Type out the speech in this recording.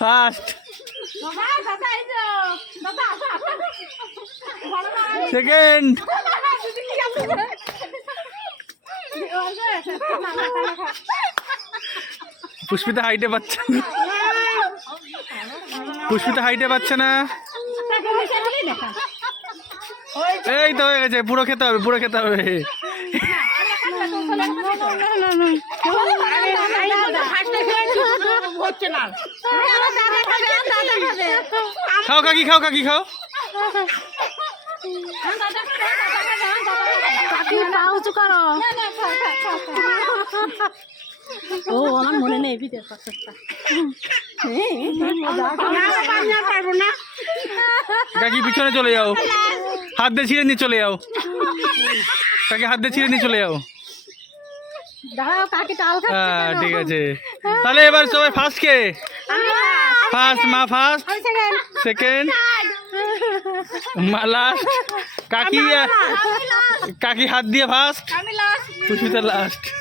First second Pushpita হাইটে পাচ্ছে না, পুষ্পিতা হাইটে পাচ্ছে না। এই তো হয়ে গেছে, পুরো খেতে হবে, পুরো খেতে হবে। খাও কাকি, খাও কাকি, খাও। ও আমার মনে নেই ভিডিও পারবো না। কাকি পিছনে চলে যাও, হাত দিয়ে ছিঁড়ে নিয়ে চলে যাও, কাকি হাত দিয়ে ছিঁড়ে নিয়ে চলে যাও। দাঁড়াও কাকি টাল হ্যাঁ ঠিক আছে, তাহলে এবার সবাই ফার্স্ট কে? ফার্স্ট মা, ফার্স্ট সেকেন্ড মা, লাস্ট কাকি। কাকি হাত দিয়ে ফার্স্ট, পুষ্পিতা লাস্ট।